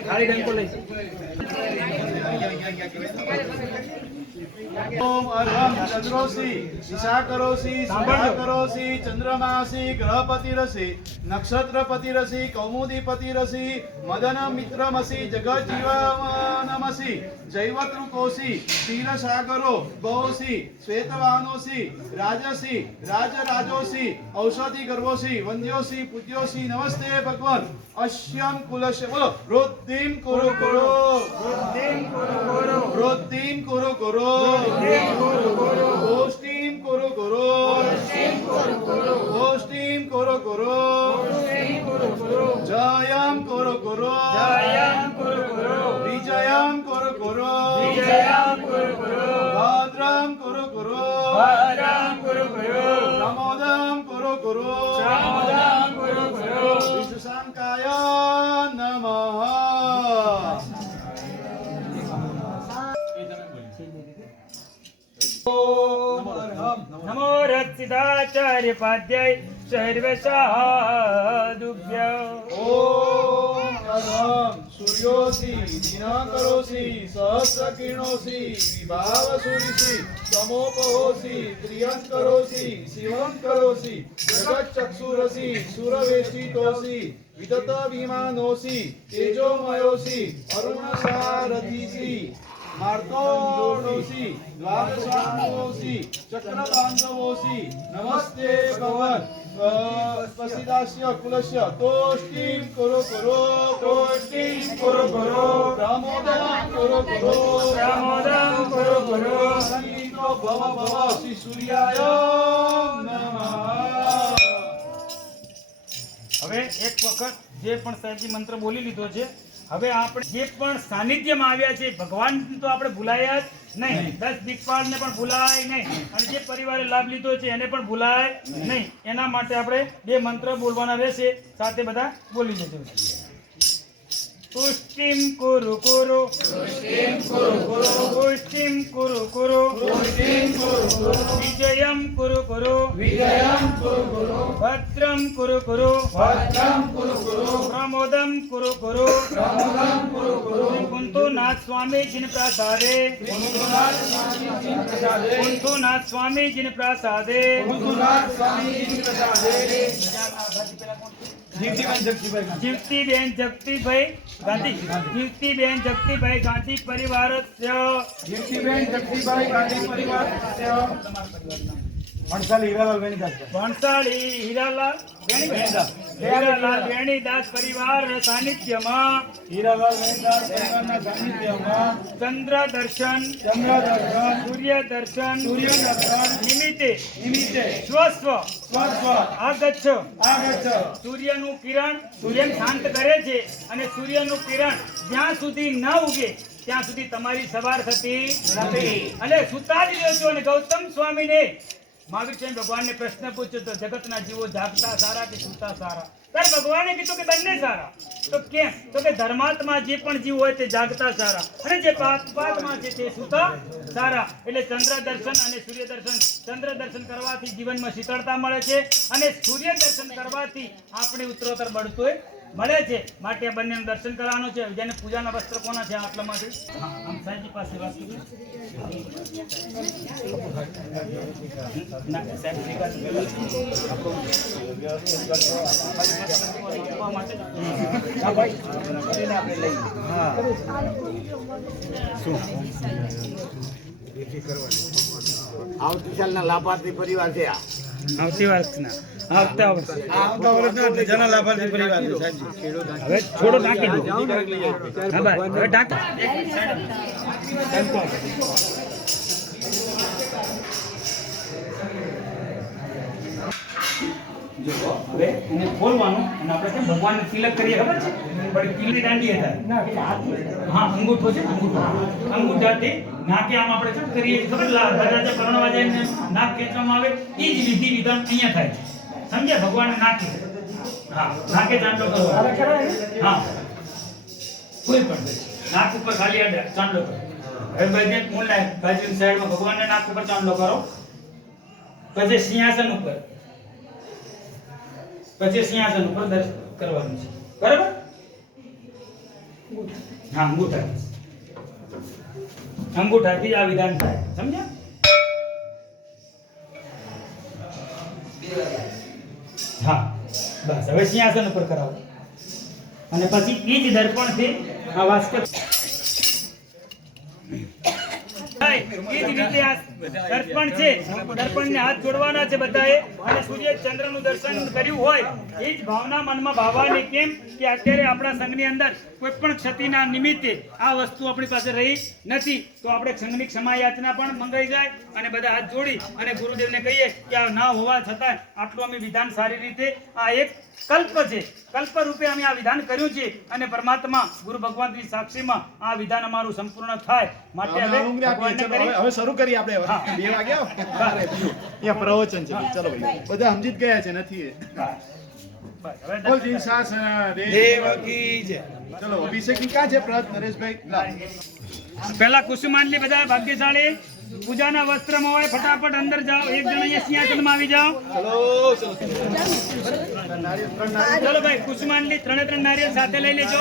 ખાલી ડંકો લઈ ઓમ અરહમ ચંદ્રોસી દિશાકરોસી સુભાકરોસી ચંદ્રમાસી ગ્રહપતિરસી નક્ષત્રપતિરસી કૌમુદીપતિરસી મદન મિત્રમસી જગત જીવનમસી જૈવતૃકોસી ક્ષીરસાગરો બહોસી શ્વેતવાનોસી રાજસી રાજરાજોસી ઔષધિ ગર્ભોસી વંદ્યોસી પૂજ્યોસી નમસ્તે ભગવાન. અશ્યમ કુલસ્ય બોલો વૃદ્ધિમ કુરુ કુરુ. વૃદ્ધિમ કુરુ કુરુ. Amém. नमो रचिताचार्य पाध्याय सर्वशः दुभ्य सूर्योसि दिनाकरोसि सहस्रकिरणोसि विभावसूरिसि तमोपहोसि त्रियं करोसि शिवं करोसि जगच्चक्षुरसि सुरवेष्टितोसि विततविमानोऽसि तेजोमयोऽसि अरुणसारथिसि। માર્તોડોસી દ્વાદશાંગોસી ચક્રબાંધવોસી નમસ્તે ભવન પસિદાસ્ય કુલસ્ય, તોષ્ટિમ કરો કરો, તોષ્ટિમ કરો કરો રામોદમ કરો કરો રામોદમ કરો કરો. સંગીતો ભવ ભવ, શ્રી સૂર્યાય નમઃ. હવે એક વખત જે પણ સાહેબજી મંત્ર બોલી લીધો છે હવે આપણે જે પણ સાનિધ્યમાં આવ્યા છે ભગવાન તો આપણે ભૂલાયા જ નહીં. દસ દીપપાળને પણ ભૂલાય નહીં. અને જે પરિવારે લાભ લીધો છે એને પણ ભૂલાય નહીં. એના માટે આપણે બે મંત્ર બોલવાના રહેશે. સાથે બધા બોલી જજો પુષ્ટિમ કુરુ કુરુ. પુષ્ટિમ કુરુ કુરુ. વિજયમ કુરુ કુરુ ભદ્રમ કુરુ કુરુ પ્રમોદમ કુરુ કુરુ શ્રી કુંતુનાથ સ્વામીજીને પ્રસાદે કુંતુનાથ સ્વામીજીને પ્રસાદે જીવતીબેન જગતીભાઈ ગાંધી. જીવતીબેન જગતીભાઈ ગાંધી. પરિવાર જીવતીબેન જગદીભાઈ ગાંધી પરિવાર ભણસાલી હીરાલાલ વેણીદાસ વણસાલી હીરાલાલ હીરાલાલ વેણીદાસ પરિવાર સાનિધ્યમાં. હીરાલાલ વેણીદાસ પરિવારના સાનિધ્યમાં. ચંદ્ર દર્શન ચંદ્ર દર્શન સૂર્ય દર્શન સૂર્ય દર્શન નિમિત્તે. નિમિત્તે. સ્વસ્વ. સ્વસ્વ. આગચ્છ. આગચ્છ. સૂર્યનું કિરણ સૂર્યને શાંત કરે છે અને સૂર્યનું કિરણ જ્યાં સુધી ન ઉગે ત્યાં સુધી તમારી સવાર થતી નથી. અને સુતા જ રહ્યો અને ગૌતમ સ્વામીને મહાવીર સ્વામી ભગવાનને પ્રશ્ન પૂછ્યો તો જગતના જીવો જાગતા સારા કે સુતા સારા? ત્યારે ભગવાને કીધું કે બંને સારા. તો કેમ? તો કે ધર્માત્મા જે પણ જીવ હોય તે જાગતા સારા. અને જે પાપાત્મા છે તે સુતા સારા. એટલે ચંદ્ર દર્શન અને સૂર્ય દર્શન, ચંદ્ર દર્શન કરવાથી જીવનમાં શીતળતા મળે છે અને સૂર્ય દર્શન કરવાથી આપણે ઉત્તરોત્તર બળતોય મળે છે. માટે બંને દર્શન કરવાનું છે. જેને પૂજાના વસ્ત્ર કોના છે આટલામાંથી? માટે આમ સાહેબજી પાસે વાત. આવતીકાલના લાભાર્થી પરિવાર છે આ. આવતી વર્ષના આવતા વર્ષ. આવતા વર્ષના એટલે જના લાભાર્થી પરિવાર છે સાહેબજી હવે થોડો ટાંકી દો. હા ભાઈ હવે ટાંકી એક મિનિટ સાઈડ આપો. જો હવે એને ખોલવાનું અને આપણે કેમ ભગવાનને તિલક કરીએ ખબર છે? પણ તિલની દાંડી હતા. હા અંગૂઠો છે અંગૂઠો. અંગૂઠાથી નાકે આમ આપણે શું કરીએ ખબર લા વરરાજા જાય નાક ખેંચવામાં આવે એ જ વિધિ વિધાન અહીંયા થાય છે. સમજ્યા ભગવાન નાખે. હા નાકે ચાંદલો કરવાનો હા. કોઈ પણ નાક ઉપર ખાલી અડે ચાંદલો કરો. હવે મૂળ લાય બાજુ સાઈડમાં ભગવાનને નાક ઉપર ચાંદલો કરો. પછી સિંહાસન ઉપર. પછી સિંહાસન ઉપર દર્શન કરવાનું છે. બરાબર? હા અંગૂઠા અંગૂઠાથી આ વિધાન થાય. સમજ્યા? બસ હવે સિંહાસન ઉપર કરાવો. અને પછી એ જ દર્પણથી આ વાસ્તવ થાય, એ જ રીતે આ દર્પણ છે. દર્પણને હાથ જોડવાના છે બધાએ. અને સૂર્ય ચંદ્રનું દર્શન કર્યું હોય એ જ ભાવના મનમાં ભાવવાની કેમ કે અત્યારે આપણા સંઘની અંદર કોઈ પણ ક્ષતિના નિમિત્તે આ વસ્તુ આપણી પાસે રહી નથી. તો આપણે સંઘની ક્ષમા યાચના પણ મંગાઈ જાય અને બધા હાથ જોડી અને ગુરુદેવને કહીએ કે આ ના હોવા છતાં આટલું અમે વિધાન સારી રીતે આ એક કલ્પ છે. કલ્પ રૂપે અમે આ વિધાન કર્યું છે અને પરમાત્મા ગુરુ ભગવાનની સાક્ષીમાં આ વિધાન અમારું સંપૂર્ણ થાય. માટે હવે ભગવાનને હવે શરૂ કરીએ આપણે બે વાગ્યા અહીંયા પ્રવચન છે. ચલો ભાઈ. બધા સમજી જ ગયા છે નથી બોલજી શાસન ચલો અભિષેક ક્યાં છે પ્રત નરેશભાઈ? પહેલા કુસુમાનલી બધા ભાગ્યશાળી. પૂજાના વસ્ત્રમાં હોય ફટાફટ અંદર જાઓ. એક જણ અહીંયા સિંહાસનમાં આવી જાઓ. ચલો ભાઈ કુસુમાનલી ત્રણે ત્રણ નારિયેલ સાથે લઈ લેજો.